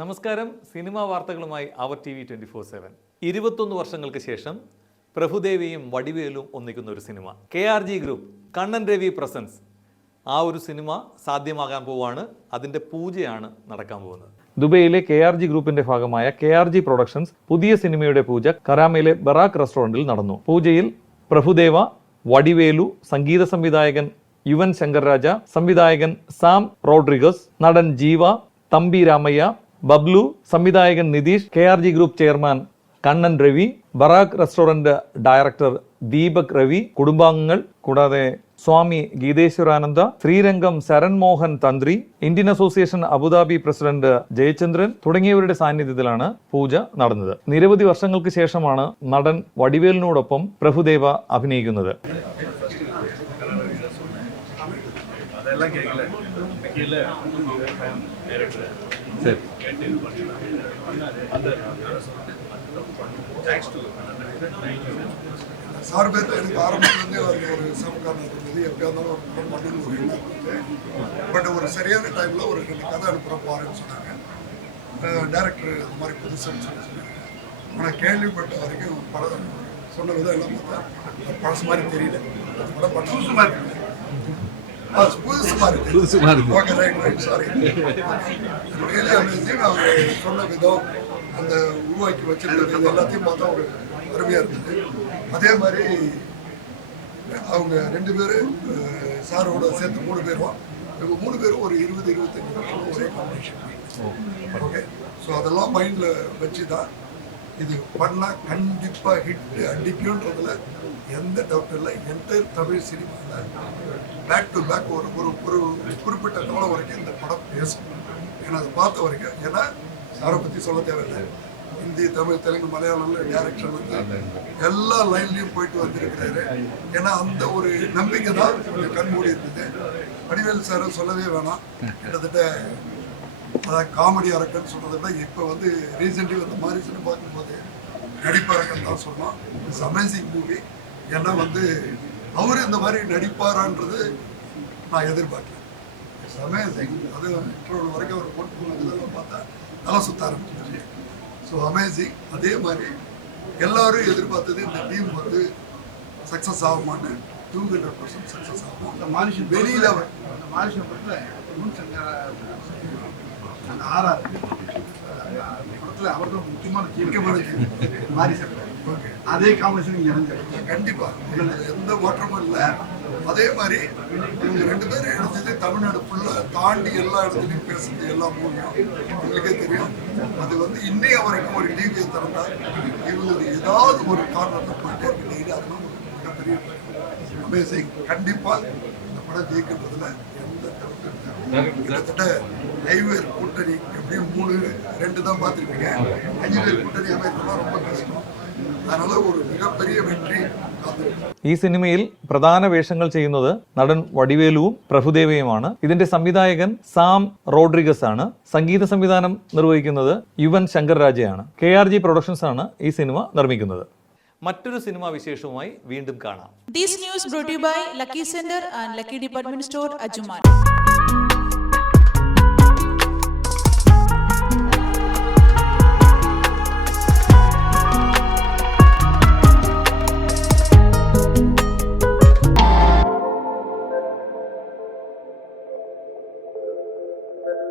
നമസ്കാരം. സിനിമാ വാർത്തകളുമായി അവർ T V twenty four seven. ഇരുപത്തൊന്ന് വർഷങ്ങൾക്ക് ശേഷം പ്രഭുദേവിയും വടിവേലും ഒന്നിക്കുന്ന ഒരു cinema. K R G group Kannan Ravi presents. ആ ഒരു സിനിമ സാധ്യമാകാൻ പോവാണ്. അതിന്റെ പൂജയാണ് നടക്കാൻ പോകുന്നത്. ദുബൈയിലെ കെ ആർ ജി ഗ്രൂപ്പിന്റെ ഭാഗമായ കെ ആർ ജി പ്രൊഡക്ഷൻസ് പുതിയ സിനിമയുടെ പൂജ കരാമയിലെ ബറാക്ക് റെസ്റ്റോറന്റിൽ നടന്നു. പൂജയിൽ പ്രഭുദേവ വടിവേലു സംഗീത സംവിധായകൻ യുവൻ ശങ്കർ രാജ സംവിധായകൻ സാം റോഡ്രിഗസ് നടൻ ജീവ തമ്പി രാമയ്യ ബബ്ലു സംവിധായകൻ Nitish K R G group chairman Kannan Ravi Barak restaurant director Deepak Ravi കുടുംബാംഗങ്ങൾ കൂടാതെ സ്വാമി ഗീതേശ്വരാനന്ദ ശ്രീരംഗം ശരൺ മോഹൻ തന്ത്രി Indian association Abu Dhabi president Jayachandran തുടങ്ങിയവരുടെ സാന്നിധ്യത്തിലാണ് പൂജ നടന്നത്. നിരവധി വർഷങ്ങൾക്ക് ശേഷമാണ് നടൻ വടിവേലിനോടൊപ്പം പ്രഭുദേവ അഭിനയിക്കുന്നത്. അതെല്ലാം കേൾക്കില്ല? சரி. சார் பேர் எனக்கு ஆரம்பத்துலேருந்தே வந்து ஒரு சமகாலம் இருந்தது. எப்படியா இருந்தாலும் ஒரு படம் ஒரு எண்ணம் இருந்தது பட் ஒரு சரியான டைமில் ஒரு ரெண்டு கதை அனுப்புகிற போகிறேன்னு சொன்னாங்க. டேரக்டர் அந்த மாதிரி புதுசுன்னு சொல்லி சொன்னாங்க. ஆனால் கேள்விப்பட்ட வரைக்கும் படம் சொன்ன விதம் எல்லாம் பார்த்தா அது பழசு மாதிரி தெரியல. அந்த படம் பண்ண புதுசு மாதிரி இருக்கு ஆ, புதுசு மாதிரி இருக்கு. Okay right right sorry really amazing அவர் சொன்ன விதம் அந்த உருவாக்கி வச்சிருக்கிறது இது எல்லாத்தையும் பார்த்தா ஒரு அருமையாக இருந்தது. அதே மாதிரி அவங்க ரெண்டு பேரும் சாரோட சேர்த்து மூணு பேரும் இவங்க மூணு பேரும் ஒரு இருபது இருபத்தஞ்சு வருஷம் ஒரே காம்பினேஷன் ஓகே ஸோ அதெல்லாம் மைண்டில் வச்சு தான் இது பண்ணால் கண்டிப்பாக ஹிட் அடிக்கும்ன்றதுல எந்த டவுட் இல்லை. என்டையர் தமிழ் சினிமாவில் பேக் டு பேக் ஒரு ஒரு ஒரு குறிப்பிட்ட காலம் வரைக்கும் இந்த படம் பேசும். ஏன்னா அதை பார்த்த வரைக்கும் ஏன்னா யாரை பற்றி சொல்ல தேவையில்லை. ஹிந்தி தமிழ் தெலுங்கு மலையாளம்ல டேரக்ஷன் வந்து எல்லா லைன்லையும் போயிட்டு வந்திருக்கிறாரு. ஏன்னா அந்த ஒரு நம்பிக்கை தான் கொஞ்சம் கண்மூடி இருந்தது. வடிவேல் சார் சொல்லவே வேணாம். கிட்டத்தட்ட அதான் காமெடி அரக்கன் சொல்றதை விட இப்போ வந்து ரீசெண்ட்லி வந்த மாதிரி சினிமா பார்க்கும்போது நடிப்பு அரக்கன் தான் சொன்னோம் இட்ஸ் அமேசிங் மூவி ஏன்னா வந்து அவர் இந்த மாதிரி நடிப்பாரான்றது நான் எதிர்பார்க்கல. இட்ஸ் அமேசிங் அது இன்டர்வல் வரைக்கும் அவர் போட்டு போனதெல்லாம் பார்த்தா நல்லா சுத்த ஆரம்பிச்சிருச்சு. ஸோ அமேசிங் அதே மாதிரி எல்லாரும் எதிர்பார்த்தது இந்த டீம் வந்து சக்ஸஸ் ஆகுமான்னு டூ ஹண்ட்ரட் பர்சன்ட் சக்ஸஸ் ஆகும். அந்த மானுஷன் வெளியில அந்த சங்கர் அந்த ஆர்ஆர் அந்த படத்துல அவர்தான் முக்கியமான மாரி சங்கர் ஓகே. அதே காம்பினேஷன் இணைஞ்சிருக்கு கண்டிப்பா. எந்த மாற்றமும் இல்லை. அதே மாதிரி இவங்க ரெண்டு பேரும் எடுத்தது தமிழ்நாடு ஃபுல்லா தாண்டி எல்லா இடத்துலையும் பேசுறது எல்லா மூலியம் உங்களுக்கே தெரியும். அது வந்து இன்னைய வரைக்கும் ஒரு டிவியை திறந்தா இவங்களுக்கு ஏதாவது ஒரு காரணத்தை போயிட்டே இருக்கு டெய்லி அதெல்லாம் ஒரு மிகப்பெரிய அமேசிங் கண்டிப்பா இந்த படம் ஜெயிக்கிறதுல எந்த கருத்து கிட்டத்தட்ட ஐவேர் கூட்டணி எப்படியும் மூணு ரெண்டு தான் பார்த்துருப்பீங்க அஞ்சு பேர் கூட்டணி அமைக்கிறதுலாம் ரொம்ப கஷ்டம் அதனால ஒரு மிகப்பெரிய வெற்றி காத்திருக்கு ഈ സിനിമയിൽ പ്രധാന വേഷങ്ങൾ ചെയ്യുന്നത് നടൻ വടിവേലുവും പ്രഭുദേവയുമാണ് ഇതിന്റെ സംവിധായകൻ സാം റോഡ്രിഗസ് ആണ് സംഗീത സംവിധാനം നിർവഹിക്കുന്നത് യുവൻ ശങ്കർ രാജയാണ് കെ ആർ ജി പ്രൊഡക്ഷൻസ് ആണ് ഈ സിനിമ നിർമ്മിക്കുന്നത് മറ്റൊരു സിനിമാ വിശേഷവുമായി വീണ്ടും കാണാം. These news brought by lucky center and lucky department store Ajman